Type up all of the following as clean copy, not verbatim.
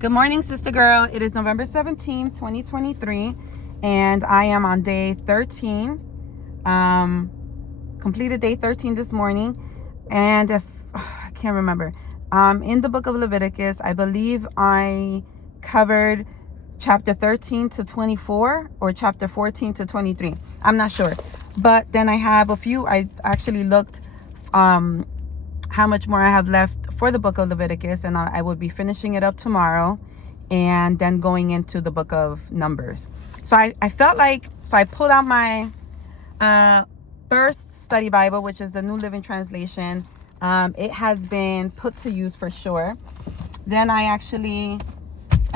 Good morning, sister girl. It is November 17th, 2023, and I am on day 13. Completed day 13 this morning, and if I can't remember, in the book of Leviticus, I believe I covered chapter 13 to 24 or chapter 14 to 23. I'm not sure, but then I have a few. I actually looked how much more I have left for the book of Leviticus, and I will be finishing it up tomorrow and then going into the book of Numbers. So I felt like, so I pulled out my first study Bible, which is the New Living Translation. It has been put to use for sure. Then I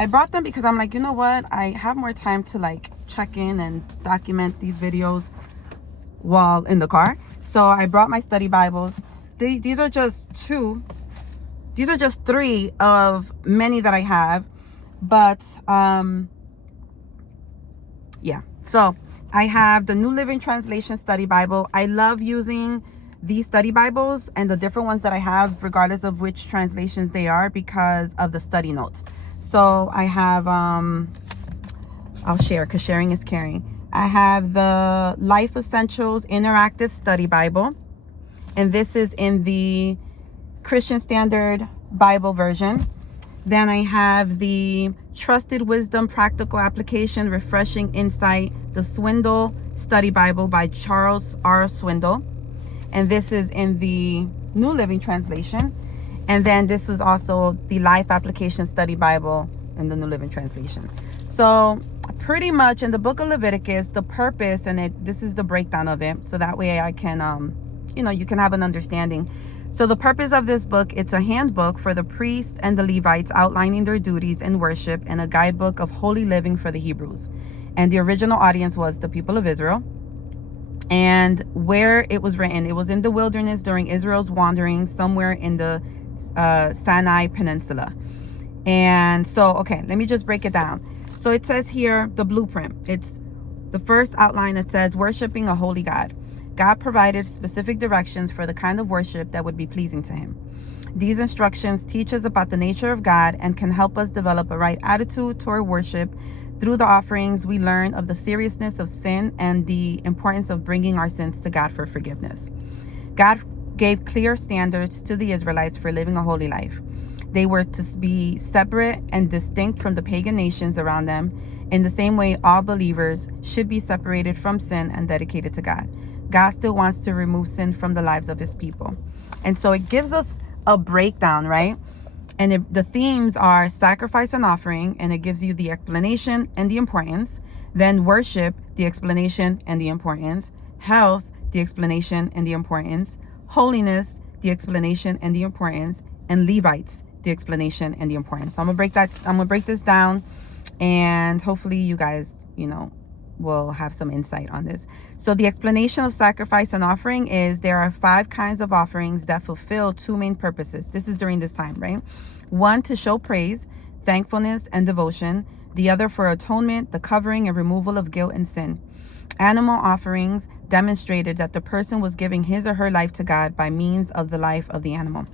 brought them because I'm like, you know what? I have more time to like check in and document these videos while in the car. So I brought my study Bibles. These are just two. These are just three of many that I have. But yeah. So I have the New Living Translation Study Bible. I love using these study Bibles and the different ones that I have, regardless of which translations they are, because of the study notes. So I have, I'll share because sharing is caring. I have the Life Essentials Interactive Study Bible. And this is in the Christian Standard Bible version. Then I have the Trusted Wisdom Practical Application Refreshing Insight, the Swindle Study Bible by Charles R. Swindle. And this is in the New Living Translation. And then this was also the Life Application Study Bible in the New Living Translation. So pretty much in the book of Leviticus, the purpose, and this is the breakdown of it, so that way I can you can have an understanding. So the purpose of this book, it's a handbook for the priests and the Levites outlining their duties in worship, and a guidebook of holy living for the Hebrews. And the original audience was the people of Israel. And where it was written, it was in the wilderness during Israel's wanderings, somewhere in the Sinai Peninsula. And so, okay, let me just break it down. So it says here, the blueprint. It's the first outline. It says, worshiping a holy God. God provided specific directions for the kind of worship that would be pleasing to him. These instructions teach us about the nature of God and can help us develop a right attitude toward worship. Through the offerings, we learn of the seriousness of sin and the importance of bringing our sins to God for forgiveness. God gave clear standards to the Israelites for living a holy life. They were to be separate and distinct from the pagan nations around them. In the same way, all believers should be separated from sin and dedicated to God. God still wants to remove sin from the lives of his people. And so it gives us a breakdown, right? And the themes are sacrifice and offering, and it gives you the explanation and the importance. Then worship, the explanation and the importance. Health, the explanation and the importance. Holiness, the explanation and the importance. And Levites, the explanation and the importance. So I'm gonna break this down, and hopefully you guys, will have some insight on this. So the explanation of sacrifice and offering is there are 5 kinds of offerings that fulfill 2 main purposes. This is during this time, right? 1, to show praise, thankfulness, and devotion. The other for atonement, the covering and removal of guilt and sin. Animal offerings demonstrated that the person was giving his or her life to God by means of the life of the animal.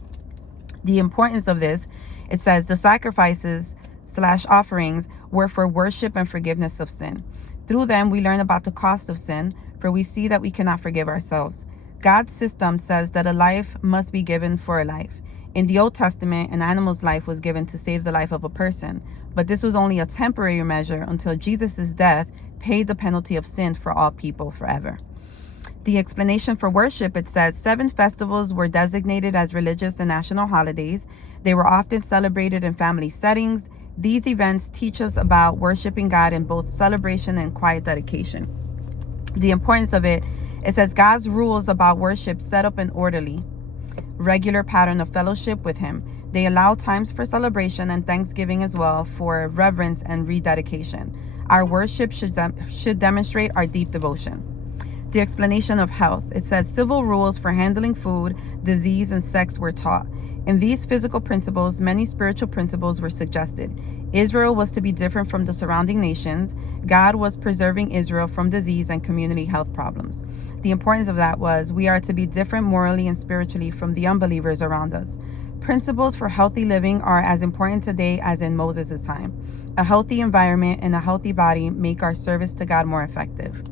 The importance of this, it says the sacrifices/offerings were for worship and forgiveness of sin. Through them, we learn about the cost of sin, for we see that we cannot forgive ourselves. God's system says that a life must be given for a life. In the Old Testament, an animal's life was given to save the life of a person, but this was only a temporary measure until Jesus' death paid the penalty of sin for all people forever. The explanation for worship, it says 7 festivals were designated as religious and national holidays. They were often celebrated in family settings. These events teach us about worshiping God in both celebration and quiet dedication. The importance of it, it says God's rules about worship set up an orderly, regular pattern of fellowship with him. They allow times for celebration and thanksgiving as well, for reverence and rededication. Our worship should demonstrate our deep devotion. The explanation of health, it says civil rules for handling food, disease, and sex were taught. In these physical principles, many spiritual principles were suggested. Israel was to be different from the surrounding nations. God was preserving Israel from disease and community health problems. The importance of that was we are to be different morally and spiritually from the unbelievers around us. Principles for healthy living are as important today as in Moses' time. A healthy environment and a healthy body make our service to God more effective.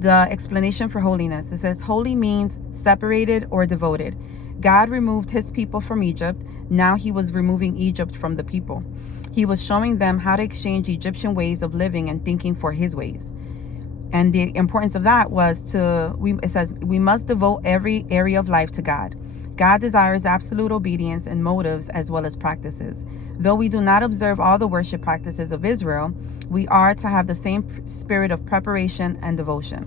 The explanation for holiness. It says holy means separated or devoted. God removed his people from Egypt. Now he was removing Egypt from the people. He was showing them how to exchange Egyptian ways of living and thinking for his ways. And the importance of that was it says we must devote every area of life to God. God desires absolute obedience in motives as well as practices. Though we do not observe all the worship practices of Israel, we are to have the same spirit of preparation and devotion.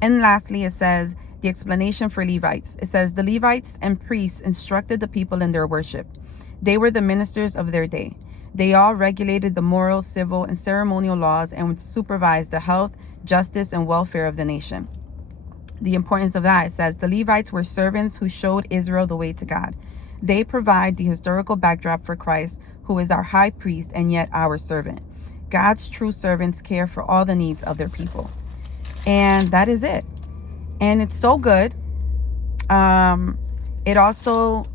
And lastly, it says the explanation for Levites. It says the Levites and priests instructed the people in their worship. They were the ministers of their day. They all regulated the moral, civil, and ceremonial laws and would supervise the health, justice, and welfare of the nation. The importance of that, it says the Levites were servants who showed Israel the way to God. They provide the historical backdrop for Christ, who is our high priest and yet our servant. God's true servants care for all the needs of their people. And that is it. And it's so good. It also,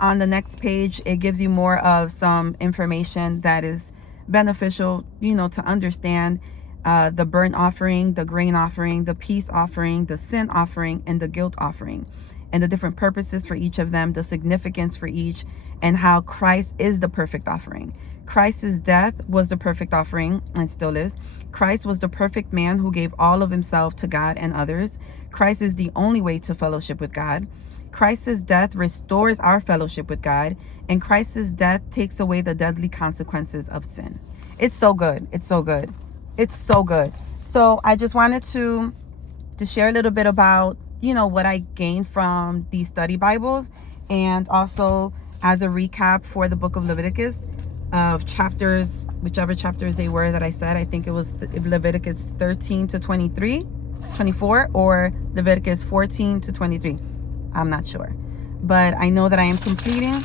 on the next page, it gives you more of some information that is beneficial, to understand the burnt offering, the grain offering, the peace offering, the sin offering, and the guilt offering, and the different purposes for each of them, the significance for each, and how Christ is the perfect offering. Christ's death was the perfect offering and still is. Christ was the perfect man who gave all of himself to God and others. Christ is the only way to fellowship with God. Christ's death restores our fellowship with God, and Christ's death takes away the deadly consequences of sin. It's so good. It's so good. It's so good. So I just wanted to share a little bit about, what I gained from these study Bibles, and also as a recap for the book of Leviticus of chapters, whichever chapters they were that I said. I think it was Leviticus 13 to 24, or Leviticus 14 to 23. I'm not sure. But I know that I am completing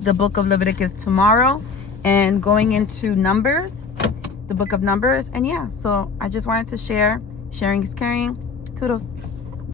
the book of Leviticus tomorrow and going into Numbers, the book of Numbers. And yeah, so I just wanted to share. Sharing is caring. Toodles.